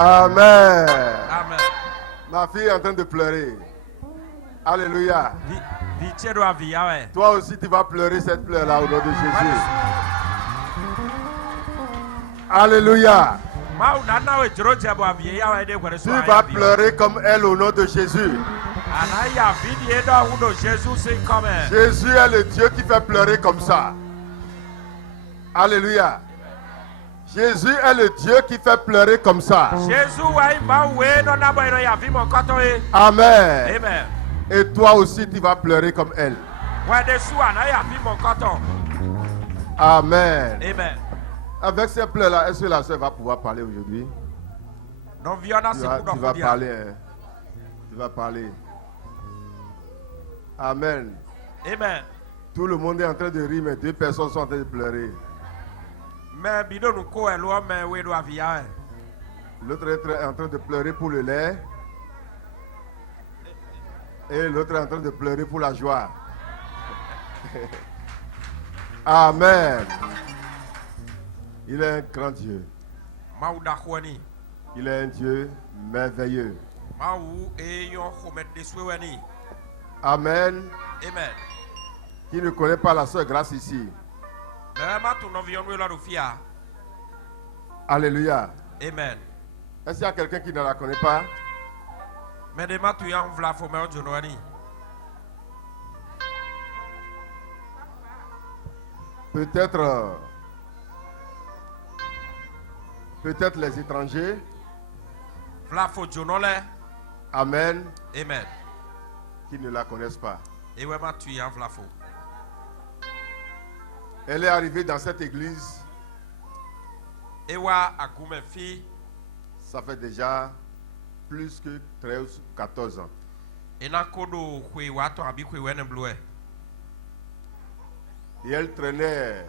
Amen. Amen. Ma fille est en train de pleurer. Alléluia. Vi Toi aussi, tu vas pleurer cette pleur-là au nom de Jésus. Alléluia. Tu vas pleurer comme elle au nom de Jésus. Jésus est le Dieu qui fait pleurer comme ça. Alléluia. Jésus est le Dieu qui fait pleurer comme ça. Amen. Amen. Et toi aussi, tu vas pleurer comme elle. Amen. Amen. Avec ces pleurs-là, est-ce que la soeur va pouvoir parler aujourd'hui? Tu vas parler. Hein? Tu vas parler. Amen. Amen. Tout le monde est en train de rire, mais deux personnes sont en train de pleurer. L'autre est en train de pleurer pour le lait. Et l'autre est en train de pleurer pour la joie. Amen. Il est un grand Dieu. Il est un Dieu merveilleux. Amen. Amen. Qui ne connaît pas la sœur Grâce ici? Alléluia. Amen. Est-ce qu'il y a quelqu'un qui ne la connaît pas? Peut-être les étrangers. Amen. Amen. Qui ne la connaissent pas. Et Elle est arrivée dans cette église. Ça fait déjà plus que 13 ou 14 ans. Et elle traînait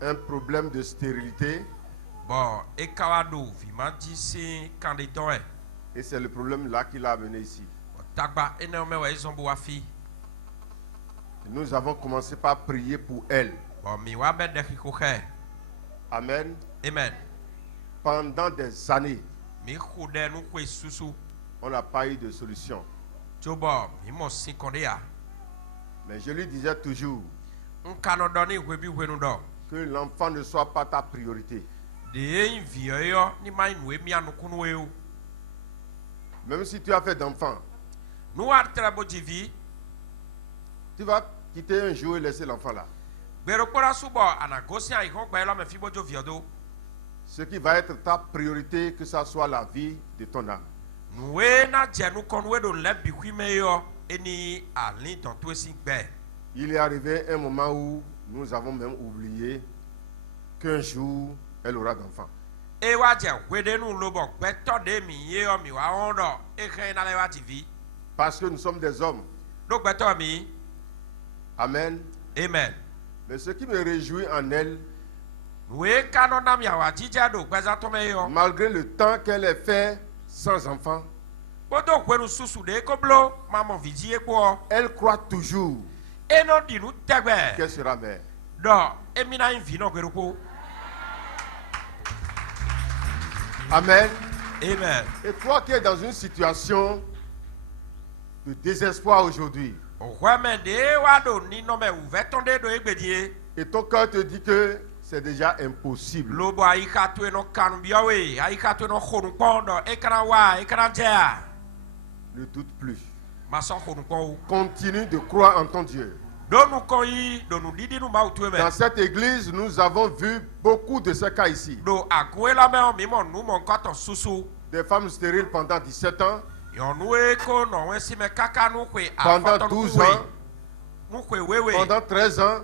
un problème de stérilité. Et c'est le problème là qui l'a amené ici. Nous avons commencé par prier pour elle. Amen. Amen. Pendant des années, on n'a pas eu de solution. Mais je lui disais toujours que l'enfant ne soit pas ta priorité. Même si tu as fait d'enfant, tu vas quitter un jour et laisser l'enfant là. Ce qui va être ta priorité, que ça soit la vie de ton âme. Il est arrivé un moment où nous avons même oublié qu'un jour elle aura d'enfants. Parce que nous sommes des hommes. Amen. Amen. Mais ce qui me réjouit en elle, malgré le temps qu'elle ait fait sans enfant, elle croit toujours qu'elle sera mère. Amen. Amen. Et toi qui es dans une situation de désespoir aujourd'hui, et ton cœur te dit que c'est déjà impossible, ne doute plus. Continue de croire en ton Dieu. Dans cette église, nous avons vu beaucoup de ces cas ici. Des femmes stériles pendant 17 ans, pendant 12 ans, pendant 13 ans.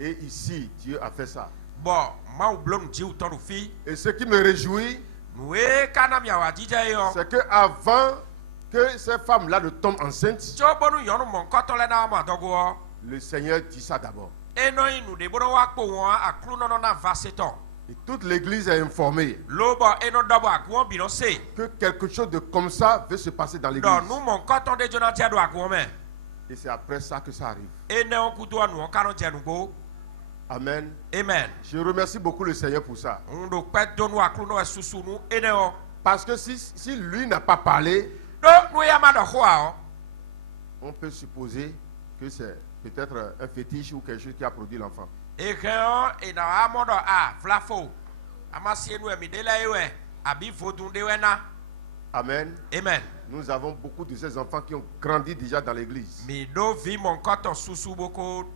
Et ici, Dieu a fait ça. Bon, ma ou blom ji ou ton ou fi. Et ce qui me réjouit, Nous kana mi awa DJ yo. c'est que avant que ces femmes-là ne tombent enceintes, Cho bonu yonu mon koto le na ma dogo. le Seigneur dit ça d'abord. Eno inu de bono wa ko won aklu no na vaseton. Et toute l'église est informée Lobo eno dobo akwon bi no se. que quelque chose de comme ça veut se passer dans Do l'église. nu mon koto de jona tia do akwon me. Et c'est après ça que ça arrive. Ene on kudo anu on kanu tia nu go. Amen. Amen. Je remercie beaucoup le Seigneur pour ça. Ndo pet donu aklu no susu nu ene o. Parce que si lui n'a pas parlé, Do nu ya ma do ho a o. on peut supposer que c'est peut-être un fétiche ou quelque chose qui a produit l'enfant. E kreon e na amodo a flafo. Amasi enu emi de la ewe. Abi vodun de wena. Amen. Amen. Nous avons beaucoup de ces enfants qui ont grandi déjà dans l'église. Mi do vi mon koto susu boko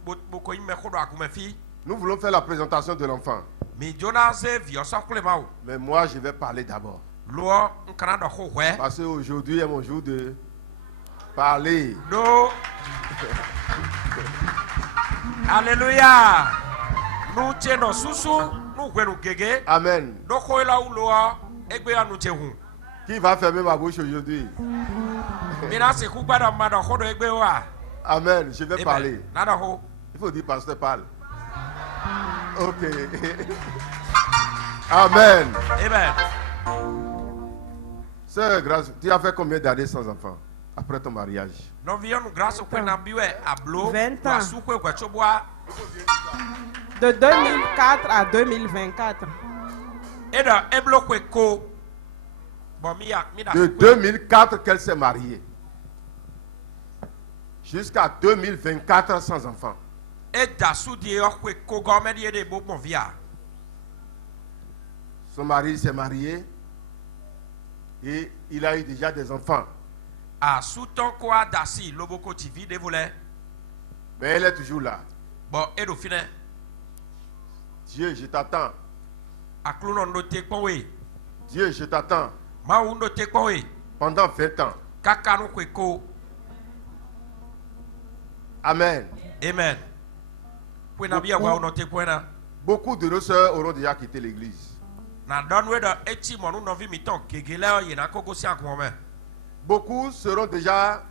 ime kodo akume fi. Nous voulons faire la présentation de l'enfant. Mi jona ze vi osokule ma o. Mais moi, je vais parler d'abord. Lo nkana do ho we. Parce qu'aujourd'hui est mon jour de parler. Do. Alléluia. Nu cheno susu nu gwenu gege. Amen. Do ko la ulo egbe anu chehu. Qui va fermer ma bouche aujourd'hui? Mina se ku gbada ma do ho do egbe wa. Amen. Je vais parler. Na do ho. Il faut dire pasteur parle. Ok. Amen. Amen. Sœur Grâce, tu as fait combien d'années sans enfant après ton mariage? Non viens nous grâce au point d'ambiwe à blo. 20 ans. De De 2004 à 2024. Et dans eblo kweko. Bon De 2004 qu'elle s'est mariée. Jusqu'à 2024 sans enfant. Et dasu die kweko gomen die de bon via. Son mari s'est marié et il a eu déjà des enfants. A souton quoi dasi loboko TV de voler. Mais elle est toujours là. Bon et do fine. Dieu, je t'attends. A klunon do te kowe. Dieu, je t'attends. Ma undo te kowe. Pendant 20 ans. Kakanu kweko. Amen. Amen. Pwena bia wa uno te pwena. Beaucoup de nos sœurs auront déjà quitté l'église. Na donwe do eti monu no vi miton kegele ye na koko si akwome. Beaucoup seront déjà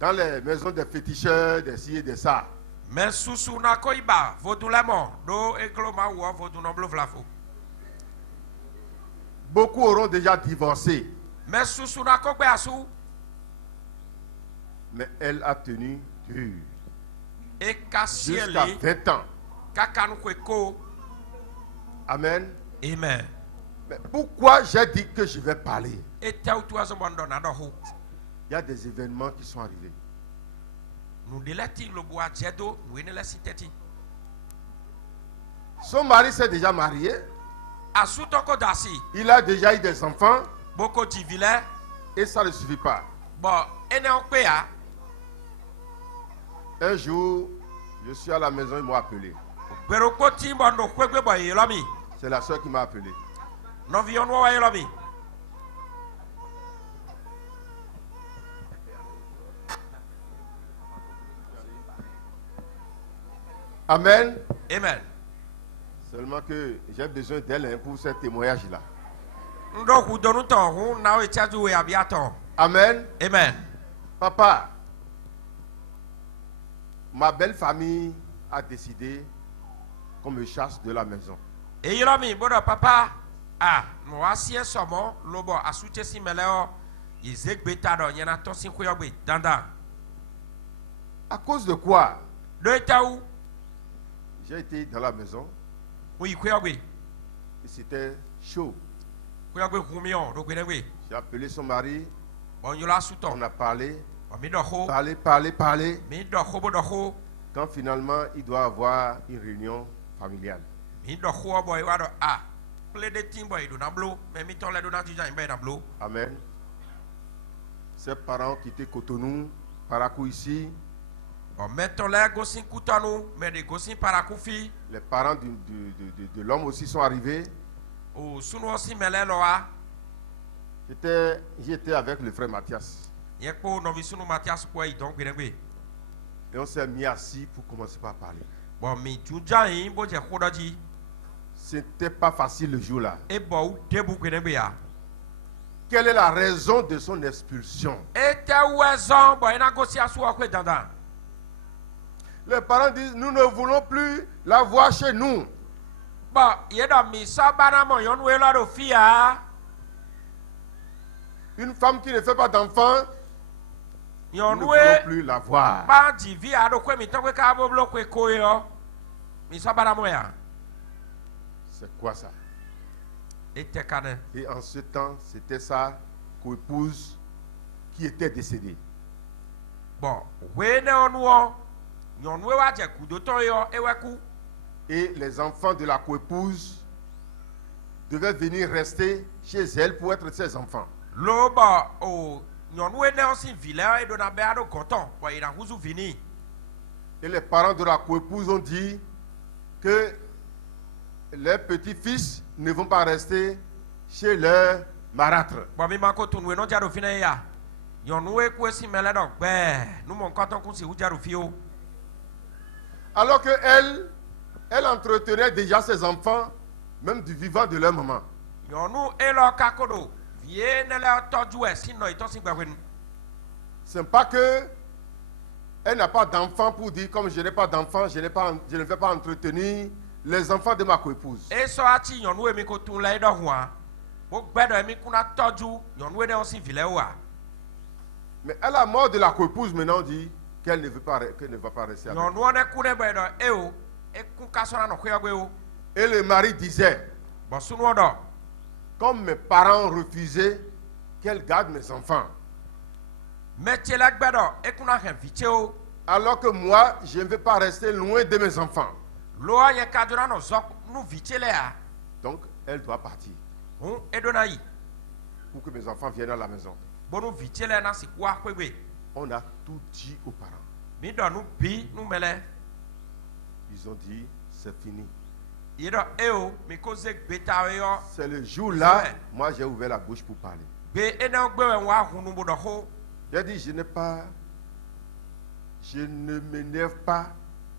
dans les maisons des féticheurs, des ci et des ça. Mais susu na ko iba vodulemo do ekloma wo vodunoblo flafo. Beaucoup auront déjà divorcé. Mais susu na ko gbe asu. Mais elle a tenu dur. E Jusqu'à kasiele 20 ans. kakanu kweko. Amen. Amen. Mais pourquoi j'ai dit que je vais parler? E tau tu azomondo na do ho. Il y a des événements qui sont arrivés. Nous deleti lo boa jedo nous ne la siteti. Son mari s'est déjà marié. Asuto ko dasi Il a déjà eu des enfants. boko tivile. Et ça ne suffit pas. Bon ene on pe a. Un jour, je suis à la maison, ils m'ont appelé. Pero ko timbo no kwegbe boy yelomi. C'est la soeur qui m'a appelé. No vi on wa yelomi. Amen. Amen. Seulement que j'ai besoin d'elle hein, pour ce témoignage-là. Ndo ku donu ton hu na we chaju we abiaton. Amen. Amen. Papa, ma belle famille a décidé qu'on me chasse de la maison. E yelomi bodo papa ah no asie somo lobo asute si meleo izegbe tado nyana to sin kuyogbe danda. À cause de quoi? Do tau J'ai été dans la maison oui kuyogbe. et c'était chaud. Kuyogbe kumion do gbedewe. J'ai appelé son mari, Bon yola suton. on a parlé, Mi do ho. parlé. Mi do ho bodo ho. Quand finalement il doit avoir une réunion familiale. Mi do ho boy wado ah. Ple de team boy do na blo, mais mi ton le do na tijan imbe na blo. Amen. Ses parents quitté Cotonou, Parakou ici. Bon mettons les gosin koutanu, mais de gosin parakoufi. Les parents de l'homme aussi sont arrivés. O sunu osi mele loa. J'étais avec le frère Mathias. Yekpo no vi sunu Mathias kwa idon gbedewe. Et on s'est mis assis pour commencer par parler. Bon, mi tuja yi bo je khodaji. C'était pas facile le jour-là. E bo u debu kwenebe ya. Quelle est la raison de son expulsion? E te wezon bo ina gosi asu akwe dandan. Les parents disent, nous ne voulons plus la voir chez nous. Bon, yedo mi sabana mo yon we la do fia. Une femme qui ne fait pas d'enfant, nous Yon ne voulons we plus la voir. ba di vi ado kwe mi tokwe ka bo blo kwe koyo. Mi sabana mo ya. C'est quoi ça? E te kane. Et en ce temps, c'était sa coépouse qui était décédée. Bon, we ne onwo. Yon we wa je kudo to yo e weku. Et les enfants de la coépouse devaient venir rester chez elle pour être ses enfants. Loba o yon we ne osin vile e do na be ado konton. Bo ina huzu vini. Et les parents de la coépouse ont dit que les petits-fils ne vont pas rester chez leur marâtre. Bon, mi mako tunwe no jaro fina ya. Yon we kwe si mele do gbe. Nou mon konton kun si hu jaro fio. Alors que elle entretenait déjà ses enfants, même du vivant de leur maman. Yon nou e lo kakodo. Vie ne le toju e sino ito si gbewen. Ce n'est pas que elle n'a pas d'enfant pour dire comme je n'ai pas d'enfant, je ne vais pas entretenir les enfants de ma coépouse. E so ati yon we mi ko tun le do hua. Bo gbedo e mi kuna toju. Yon we ne osin vile wa. Mais à la mort de la coépouse, maintenant, on dit qu'elle ne va pas rester avec. Yon nou ne kune bedo e o. E kun kasona no kwe o. Et le mari disait, Bon, sunu odo. comme mes parents ont refusé qu'elle garde mes enfants, Metie la gbedo. E kuna hen viche o. alors que moi, je ne vais pas rester loin de mes enfants. Loa ye kadura no zok nou viche le a. Donc, elle doit partir Hun edo na yi. pour que mes enfants viennent à la maison. Bon nou viche le na si kwa kwebe. On a tout dit aux parents. Mi do nou bi nou mele. Ils ont dit, c'est fini. Yedo eo mi ko zeg beta we yo. C'est le jour-là, Ouais. moi j'ai ouvert la bouche pour parler. Be ene gbewe wa hunu bodo ho. J'ai dit, je ne m'énerve pas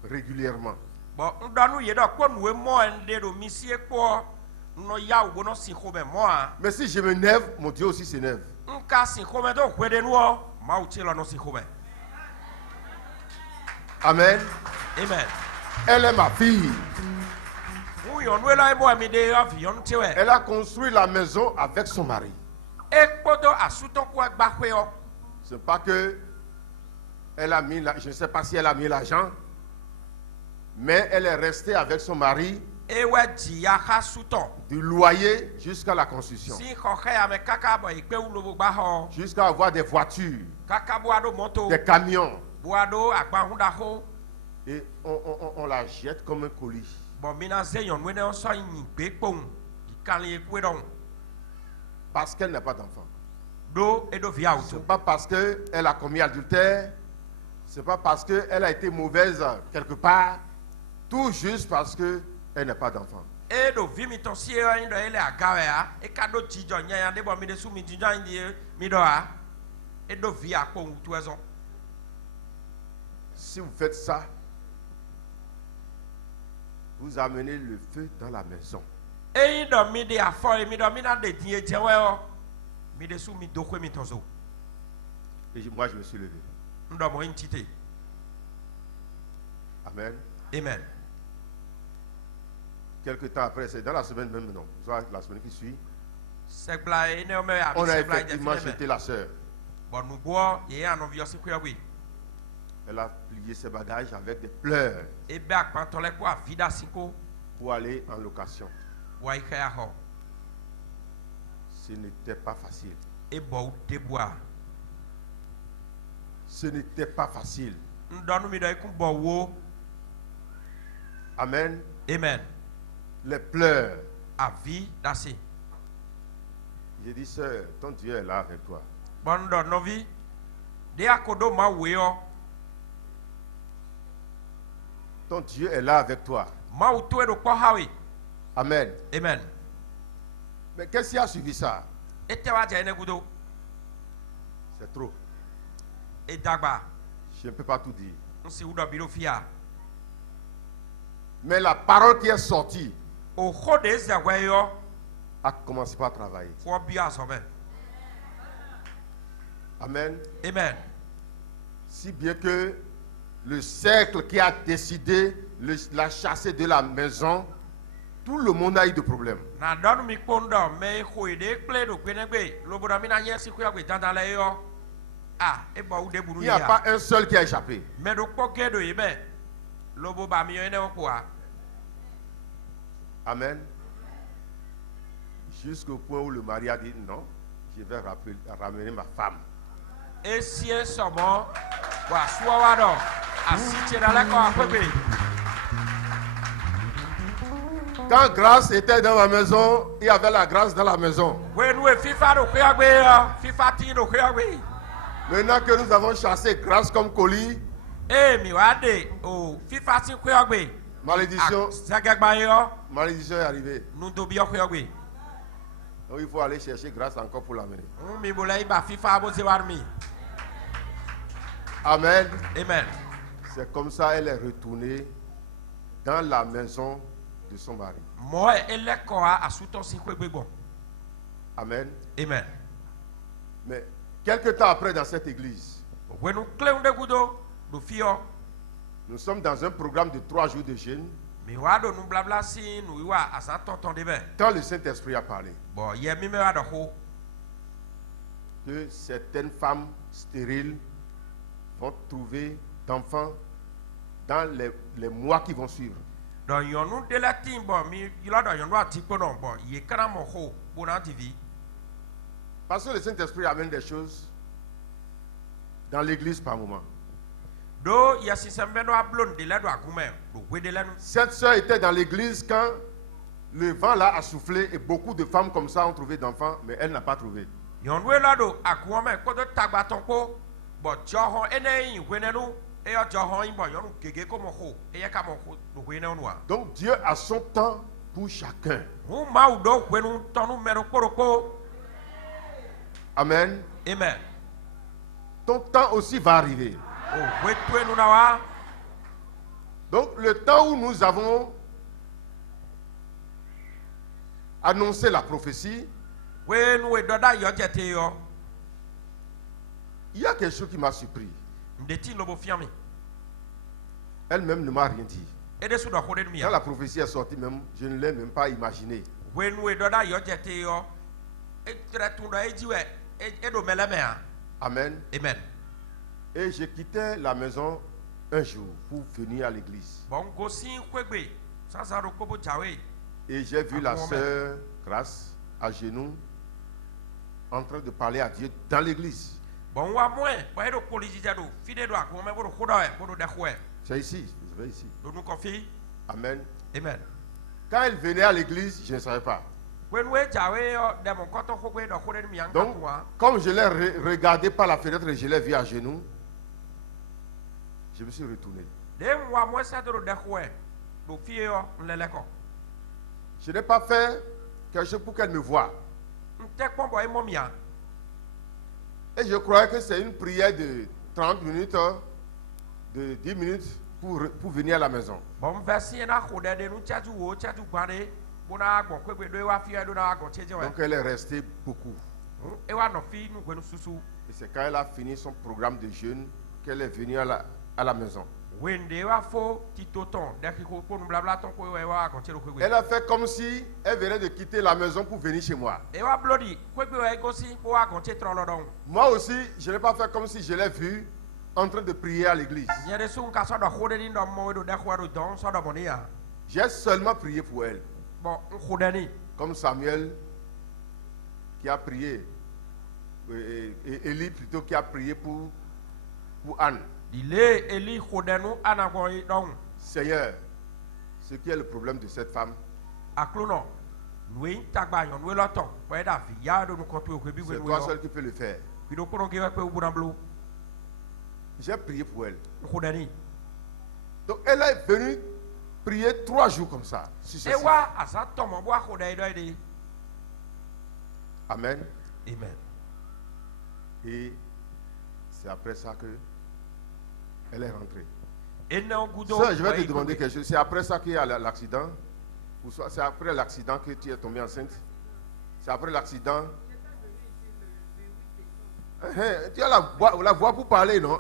régulièrement. Bon ndanu yedo ko nuwe mo ende do mi si ekpo no ya wo no si ho be mo a. Mais si je m'énerve, mon Dieu aussi s'énerve. Nka si ho be do kwede nu o. Ma uchi lo no si ho be. Amen. Amen. Elle est ma fille. Hu yon we la mo mi de of yon tiwe. Elle a construit la maison avec son mari. Ekpo do asuton ko gba kwe yo. Ce n'est pas que elle a mis, je ne sais pas si elle a mis l'argent, mais elle est restée avec son mari Ewe ji ya ha suton. du loyer jusqu'à la construction, Si ho he ame kaka bo ikpe ulobo gba ho. jusqu'à avoir des voitures, Kaka bo ado moto. des camions, Boado agba hunda ho. et on la jette comme un colis. Bon mina ze yon we ne on so yin gbe pon. Di kan le ekwe don. Parce qu'elle n'a pas d'enfant. Do edo via Ce n'est auto. pas parce qu'elle a commis adultère, ce n'est pas parce qu'elle a été mauvaise quelque part, tout juste parce qu'elle n'a pas d'enfant. Edo vi mi ton si e yin do ele agawe a. E ka do jijo nya ya de bo mi de su mi jijo yin di mi do a. Edo via pon tu ezon. Si vous faites ça, vous amenez le feu dans la maison. E yin do mi de afo e mi do mi na de din e jewe o. Mi de su mi do kwe mi ton zo. Et moi, je me suis levé. Ndo mo yin tite. Amen. Amen. Quelque temps après, c'est dans la semaine même, non, soit la semaine qui suit, Segla e ne o me a on mi a segla effectivement je jeté la sœur. Bon nou bo ye an ovio si kwe wi. Elle a plié ses bagages avec des pleurs E be akpan tole kwa vida siko. pour aller en location. Wa ike ya ho. Ce n'était pas facile. E bo de boa. Ce n'était pas facile. Ndonu mi do ikun bo wo. Amen. Amen. Les pleurs. A vi dasi. J'ai dit, sœur, ton Dieu est là avec toi. Bon ndo novi. De akodo ma we yo. Ton Dieu est là avec toi. Ma utu edo kwa hawi. Amen. Amen. Mais qu'est-ce qui a suivi ça? Ete wa je ene gudo. C'est trop. E dagba. Je ne peux pas tout dire. Nsi udo biro fia. Mais la parole qui est sortie o xɔ de zɛwɛ yɔ a commencé par travailler. fɔ bi azɔmɛ. Amen. Amen. Si bien que le cercle qui a décidé la chasser de la maison, tout le monde a eu de problèmes. Na dɔnu mi kpɔn dɔ mɛ xoe de kple do gbenegbe lobodɔ mi na nye si kuyɔ gbe dandan lɛ yɔ e bɔ wu de buru Il n'y a ya pas un seul qui a échappé. mɛ do kpɔ ge do yi bɛ lobo ba mi yɔ ne wo kpoa. Amen. Jusqu'au point où le mari a dit non, je vais ramener ma femme. Esie sɔmɔ wa suɔ wa dɔ asi tse da lɛ kɔ akpɛgbe. Quand grâce était dans ma maison, il y avait la grâce dans la maison. Wenu fifa do kuyɔ gbe yɔ fifa ti do kuyɔ gbe. Maintenant que nous avons chassé grâce comme colis, Mi wa de o fifa ti kuyɔ gbe. malédiction, Zɛgɛgba yɔ malédiction est arrivée. nudobi yɔ kuyɔ gbe. Donc il faut aller chercher grâce encore pour l'amener. Mi bo lɛ iba fifa bo se wa mi. Amen. Amen. C'est comme ça elle est retournée dans la maison de son mari. Mɔ ele kɔa asutɔ si kpegbe gbɔ. Amen. Amen. Mais quelque temps après dans cette église, Wenu kleŋ de gudo do fiyɔ. nous sommes dans un programme de 3 jours de jeûne. Mi wa do nublabla si nu wa asa tɔntɔn de bɛ. Quand le Saint-Esprit a parlé, Bɔn yɛ mi mɛ wa dɔ ko. que certaines femmes stériles vont trouver d'enfants dans les mois qui vont suivre. Dɔn yɔnu de la ti bɔn mi yɔrɔ dɔ yɔnu ati kpɔnɔ bɔn ye kana mɔ ko bona tivi. Parce que le Saint-Esprit amène des choses dans l'église par moment. Do yasisɛn bɛ do ablon de lɛ do akumɛ do we de lɛ nu. Cette sœur était dans l'église quand le vent là a soufflé et beaucoup de femmes comme ça ont trouvé d'enfants, mais elle n'a pas trouvé. Yɔnu la do akumɛ kpɔdɔ tagbatɔ ko bɔn jɔhɔn ene yi we nɛnu eyɔ jɔhɔn yi bɔn yɔnu gege ko mɔ ko eyɛ ka mɔ ko do we nɛnu wa. Donc Dieu a son temps pour chacun. Ŋun maaw do wenu tɔnu mɛ do kporoko. Amen. Amen. Ton temps aussi va arriver. O we to enu na wa. Donc le temps où nous avons annoncé la prophétie, Wenu we dɔ da yɔ jɛ te yɔ. il y a quelque chose qui m'a surpris. Ndeti lobo fiami. Elle-même ne m'a rien dit. Ede su dɔ ko de mi Quand ya. la prophétie est sortie même, je ne l'ai même pas imaginé. Wenu we dɔ da yɔ jɛ te yɔ. Etrɛ tun dɔ eji wɛ edo mɛlɛ mɛ ya. Amen. Amen. Et je quittais la maison un jour pour venir à l'église. Bon gosi kwegbe sasa do kobo jawe. Et j'ai vu la Amen. sœur Grâce à genoux en train de parler à Dieu dans l'église. Bon wa moe wa edo koli jija do fide do akome bodo khodo e bodo de khoe. C'est ici, je vais ici. Do nu kofi. Amen. Amen. Quand elle venait à l'église, je ne savais pas. When we jawe yo de mon koto khogbe do khode mi yanka Donc, kwa. comme je l'ai regardé par la fenêtre et je l'ai vu à genoux, je me suis retourné. De wa moe sa do de khoe. Do fie yo nlele ko. Je n'ai pas fait quelque chose pour qu'elle me voie. Nte kwombo e momia. Et je croyais que c'est une prière de 30 minutes, de 10 minutes pour venir à la maison. Bon versi na khode de nu chaju wo chaju gbane. Bona agbon kwegbe do e wa fie do na agbon cheje we. Donc elle est restée beaucoup. E wa no fi nu gwenu susu. Et c'est quand elle a fini son programme de jeûne qu'elle est venue à la maison. Wende wa fo titoton de ko ko nu blabla ton ko e wa agbon chero kwegbe. Elle a fait comme si elle venait de quitter la maison pour venir chez moi. E wa blodi kwegbe we gosi ko agbon che tron lodon. Moi aussi, je n'ai pas fait comme si je l'ai vue en train de prier à l'église. Nyere sun ka so do khode ni ndo mo do de ko do don so do bonia. J'ai seulement prié pour elle. Bon khode ni Comme Samuel qui a prié, et Élie plutôt qui a prié pour Anne. dile eli khode nu anago don. Seigneur, ce qui est le problème de cette femme, Aklono nous tagba yon we loton we da fi ya do nu ko to ko bi we c'est toi seul qui peux le faire. Fi do ko no ge we pe ubunamblu J'ai prié pour elle. khode ni. Donc elle est venue prier 3 jours comme ça. E wa asa tomo bo khode do ide. Amen. Amen. Et c'est après ça que elle est rentrée. Ça, je vais te demander quelque chose. C'est après ça qu'il y a l'accident? Ou soit c'est après l'accident que tu es tombée enceinte? C'est après l'accident? Tu as la voix pour parler, non?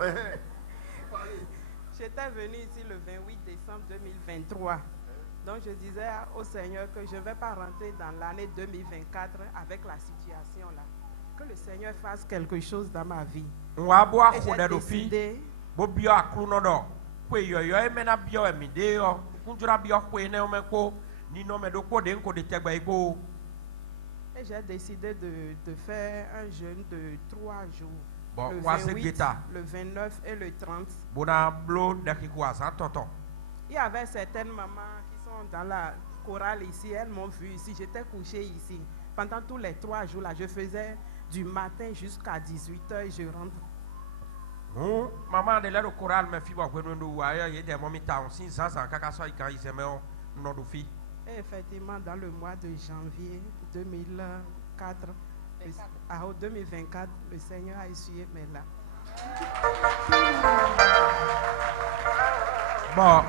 J'étais venue ici le 28 décembre 2023. Donc je disais au Seigneur que je ne vais pas rentrer dans l'année 2024 avec la situation là. Que le Seigneur fasse quelque chose dans ma vie. Et j'ai décidé et j'ai décidé de faire un jeûne de 3 jours. Bon, Le ouais, c'est 28, guetta. le 29 et le 30. Il y avait certaines mamans qui sont dans la chorale ici, elles m'ont vu ici, j'étais couchée ici. Pendant tous les 3 jours là, je faisais du matin jusqu'à 18h et je rentre. Maman de l'air au choral, mais fille, il y a des moments Et effectivement, dans le mois de janvier 2024, 2024, le Seigneur a essuyé mes larmes. Bon,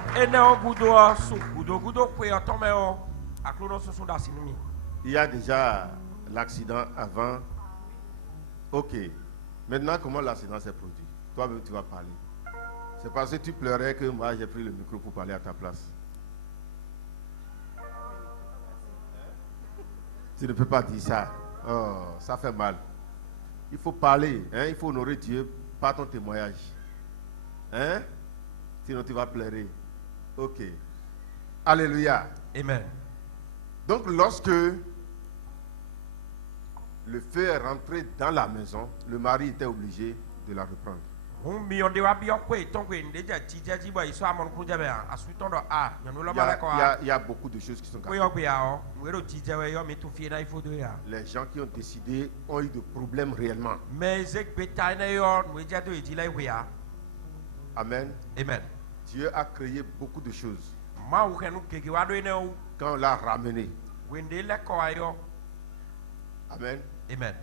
Il y a déjà l'accident avant. Ok. Maintenant, comment l'accident s'est produit? Toi-même, tu vas parler. C'est parce que tu pleurais que moi, j'ai pris le micro pour parler à ta place. Tu ne peux pas dire ça. Oh, ça fait mal. Il faut parler. Hein? Il faut honorer Dieu par ton témoignage. Hein? Sinon, tu vas pleurer. Ok. Alléluia. Amen. Donc, lorsque le feu est rentré dans la maison, le mari était obligé de la reprendre. Il y a beaucoup de choses qui sont cassées. Les gens qui ont décidé ont eu des problèmes réellement. Amen. Amen. Dieu a créé beaucoup de choses quand on l'a ramené. Amen. Amen.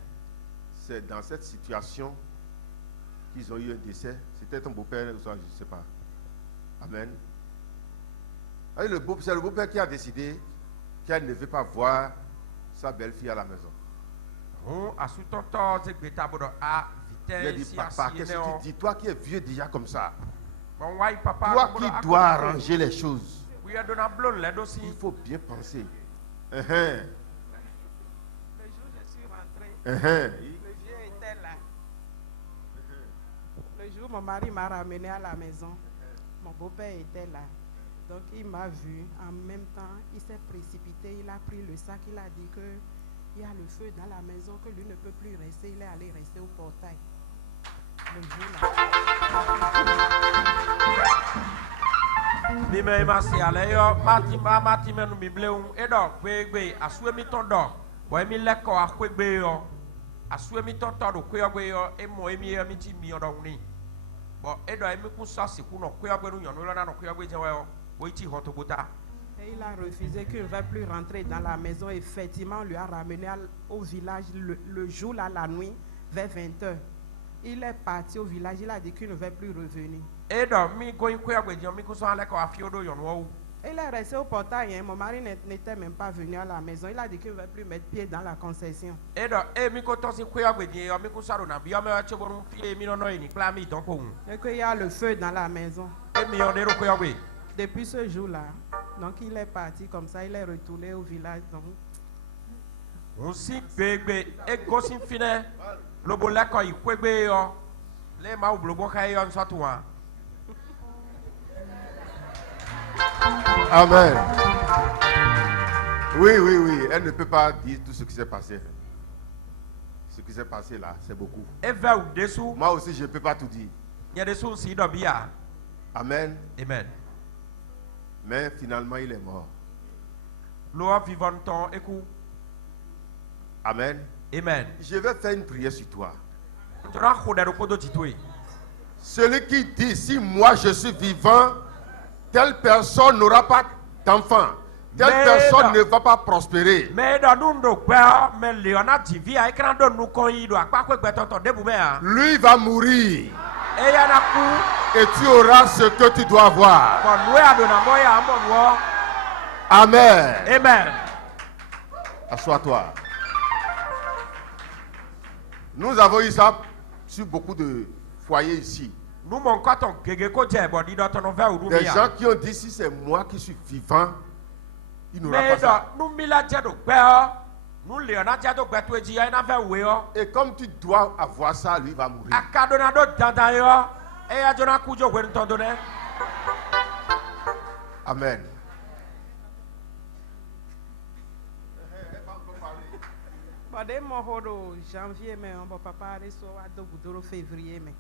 C'est dans cette situation qu'ils ont eu un décès. C'était ton beau-père, je ne sais pas. Amen. C'est le beau-père qui a décidé qu'elle ne veut pas voir sa belle-fille à la maison. Il a dit, papa, qu'est-ce que tu dis? Toi qui es vieux déjà comme ça. Toi qui dois arranger les choses. Il faut bien penser. Le jour où je suis rentrée, le vieux était là. Le jour où mon mari m'a ramené à la maison, mon beau-père était là. Donc il m'a vu. En même temps, il s'est précipité. Il a pris le sac. Il a dit qu'il y a le feu dans la maison, que lui ne peut plus rester. Il est allé rester au portail. Le jour là. Et il a refusé qu'il ne va plus rentrer dans la maison. Effectivement, on lui a ramené au village le jour, là, la nuit, vers 20h. Il est parti au village, il a dit qu'il ne va plus revenir. Il est resté au portail, hein. Mon mari n'était même pas venu à la maison. Il a dit qu'il ne va plus mettre pied dans la concession. Et qu'il y a le feu dans la maison. Depuis ce jour-là, donc il est parti comme ça, il est retourné au village. Donc. Amen. Oui. Elle ne peut pas dire tout ce qui s'est passé. Ce qui s'est passé là, c'est beaucoup. Moi aussi, je ne peux pas tout dire. Amen. Amen. Mais finalement, il est mort. Amen. Amen. Je vais faire une prière sur toi. Celui qui dit, si moi je suis vivant, telle personne n'aura pas d'enfant. Telle personne ne va pas prospérer. Lui va mourir. eya na ku et tu auras ce que tu dois avoir. bon nous ya do na mo ya mo wo. Amen. Amen. Assois-toi. Nous avons eu ça sur beaucoup de foyers ici. Nous mon coton gege ko je bon di do ton ve ou Des mi gens qui ont dit si c'est moi qui suis vivant, il n'aura mais pas ça. do nous mi la je do gbe o nous le na je do gbe to eji ya na ve we o Et comme tu dois avoir ça, lui va mourir. akado na do dandan yo eya jo na ku jo we nton do ne. Amen. Bon, dès mon hodo janvier, mais on va pas parler sur à février, mais.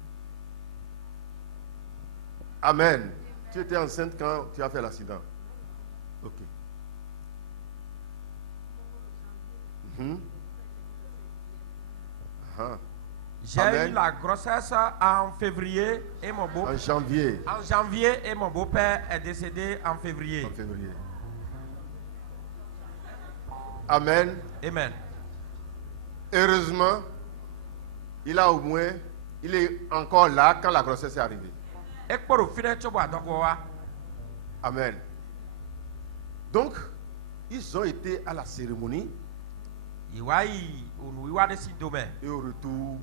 Amen. Tu étais enceinte quand tu as fait l'accident. Ok. Ah. J'ai Amen. eu la grossesse en février et mon beau En janvier. en janvier et mon beau-père est décédé en février. En février. Amen. Amen. Heureusement, il est encore là quand la grossesse est arrivée. Et pour le final, tu vois, donc, Amen. Donc, ils ont été à la cérémonie et au retour,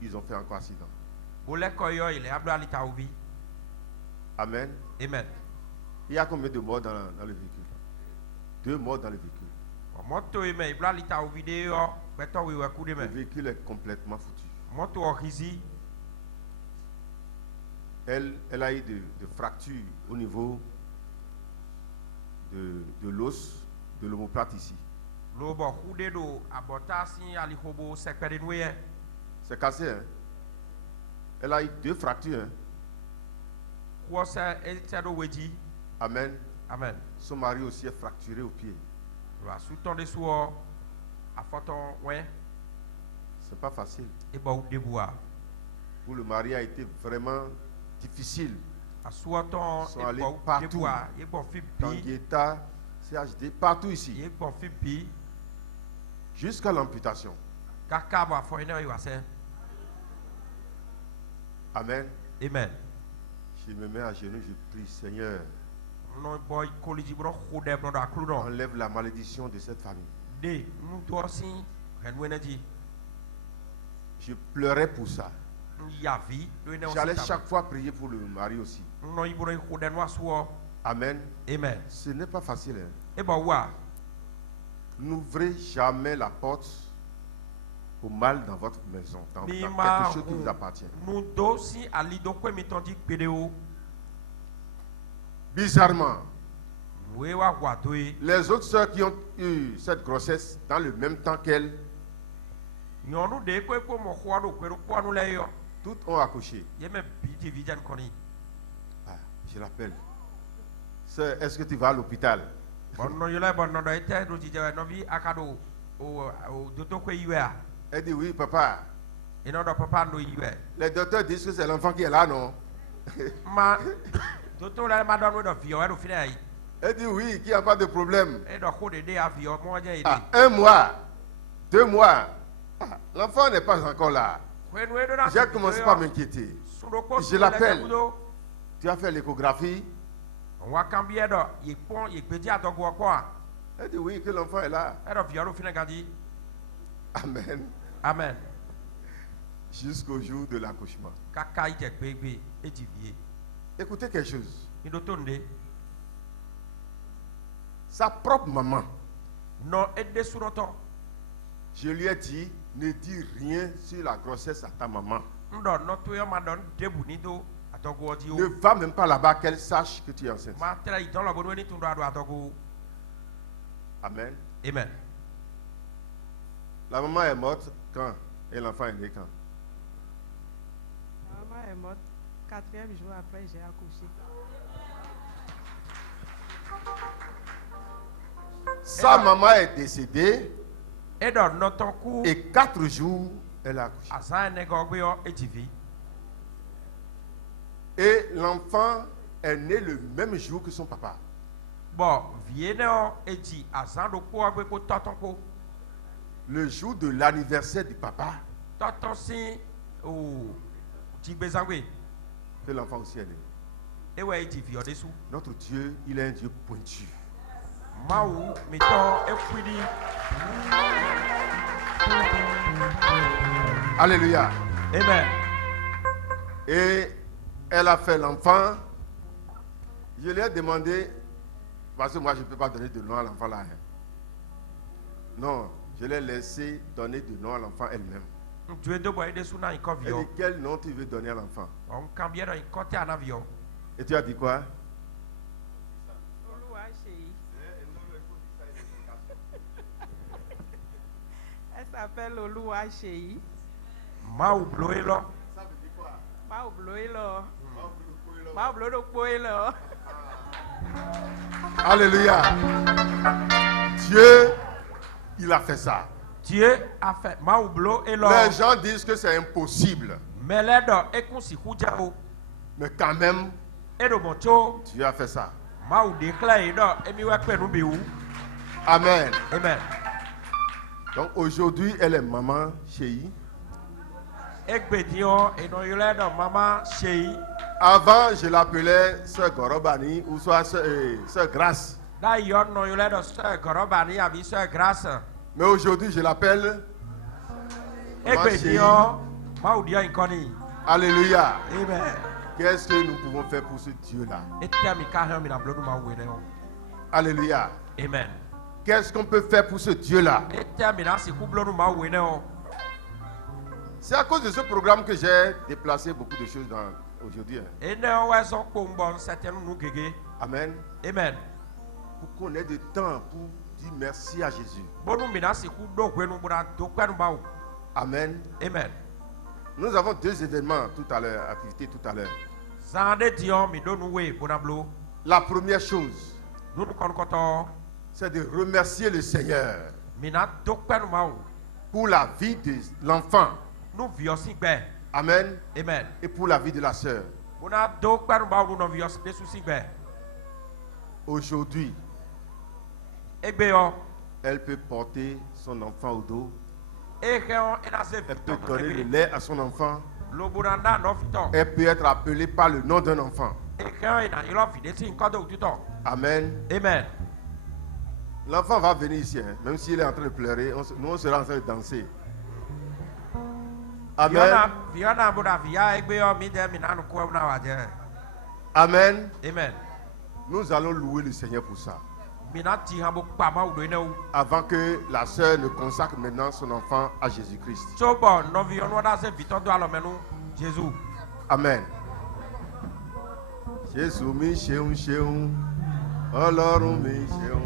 ils ont fait encore accident. Amen. Amen. Il y a combien de morts dans le véhicule? 2 morts dans le véhicule. Le véhicule est complètement foutu. Elle a eu de fractures au niveau de l'os, de l'omoplate ici. C'est cassé, hein? Elle a eu 2 fractures. Hein? Amen. Amen. Son mari aussi est fracturé au pied. C'est pas facile. Pour le mari a été vraiment difficile. Ils sont allés partout. Tangueta, CHD, partout ici. Jusqu'à l'amputation. Amen. Amen. Je me mets à genoux, je prie, Seigneur, enlève la malédiction de cette famille. Je pleurais pour ça. J'allais chaque fois prier pour le mari aussi. Amen. Amen. Ce n'est pas facile. Hein? Et ben ouais. N'ouvrez jamais la porte au mal dans votre maison, dans quelque chose qui vous appartient. Bizarrement, les autres soeurs qui ont eu cette grossesse dans le même temps qu'elle, toutes ont accouché. Ah, je l'appelle. Sœur, est-ce que tu vas à l'hôpital? Elle dit oui, papa. Les docteurs disent que c'est l'enfant qui est là, non? Elle dit oui, qu'il n'y a pas de problème. Ah, 1 mois, 2 mois. Ah, l'enfant n'est pas encore là. J'ai commencé par m'inquiéter. Je l'appelle. Tu as fait l'échographie? Elle dit oui, que l'enfant est là. Amen. Amen. Jusqu'au jour de l'accouchement. Écoutez quelque chose. Sa propre maman, je lui ai dit, ne dis rien sur la grossesse à ta maman. Ne va même pas là-bas qu'elle sache que tu es enceinte. Amen. Amen. La maman est morte quand? Et l'enfant est né quand? La maman est morte. 4e jour après, j'ai accouché. Sa maman est décédée. Et 4 jours, elle a accouché. Et l'enfant est né le même jour que son papa. Le jour de l'anniversaire du papa, Tigbezangwe. que l'enfant aussi est né. Et ouais, il vit au-dessous. Notre Dieu, il est un Dieu pointu. Maou, mettons, et puis Alléluia. Amen. Et elle a fait l'enfant. Je lui ai demandé, parce que moi je ne peux pas donner de nom à l'enfant là. Hein. Non, je l'ai laissé donner de nom à l'enfant elle-même. Tu es de boire des sous dans un Elle avion. dit, quel nom tu veux donner à l'enfant? On cambie dans un côté en avion. Et tu as dit quoi? Elle s'appelle Oloua Chéi. Maou bloé là. Ça veut dire quoi? Maobloilo. Maobloilo Poelo. Alléluia. Dieu, il a fait ça. Dieu a fait Maou blo et là. Les gens disent que c'est impossible. Mais là, et qu'on s'y koujao. Mais quand même, Et le moncho. Dieu a fait ça. Maou déclare là. Et mi ouais nous béou. Amen. Amen. Donc aujourd'hui, elle est maman chérie. Et bédion et non il est dans maman chérie. Avant, je l'appelais Sœur Gorobani ou soit Sœur Grâce. Là, il y a non il est dans sœur Gorobani avec sœur Grâce. Mais aujourd'hui, je l'appelle Et maman bédion. Maou dia inconi. Alléluia. Amen. Qu'est-ce que nous pouvons faire pour ce Dieu-là? Et termi carré mi na blo nous maou wele. Alléluia. Amen. Qu'est-ce qu'on peut faire pour ce Dieu-là? Et termi na si blo nous maou wele. C'est à cause de ce programme que j'ai déplacé beaucoup de choses aujourd'hui. Hein. Et ne ouais son bon certains nous gégé. Amen. Amen. Pour qu'on ait du temps pour dire merci à Jésus. Bonu mina si do gwe nous bura do kwa nous maou. Amen. Amen. Nous avons deux événements tout à l'heure, activités tout à l'heure. Zande dion mi do nous we bonablo. La première chose, Nous nous kono c'est de remercier le Seigneur mina do kwa nous maou. pour la vie de l'enfant. Nous viosi gbe. Amen. Amen. Et pour la vie de la sœur. Bona do kwa nous maou nous viosi de souci gbe. Aujourd'hui, Egbe yo. elle peut porter son enfant au dos. E réon et na se Elle peut donner le lait à son enfant. Lo bonanda no fito. Elle peut être appelée par le nom d'un enfant. E réon et na ilo fide si nkodo tuto. Amen. Amen. L'enfant va venir ici, hein. Même s'il est en train de pleurer, nous on sera en train de danser. Amen. Viona bona via egbe yo mi de mi na no ko na waje. Amen. Amen. Nous allons louer le Seigneur pour ça. Mina ti habo pa ma udo ina u. Avant que la sœur ne consacre maintenant son enfant à Jésus-Christ. So bon no vi ono da se vito do alo menu Jésus. Amen. Jésus mi ṣeun ṣeun, Ọlọ́run mi ṣeun.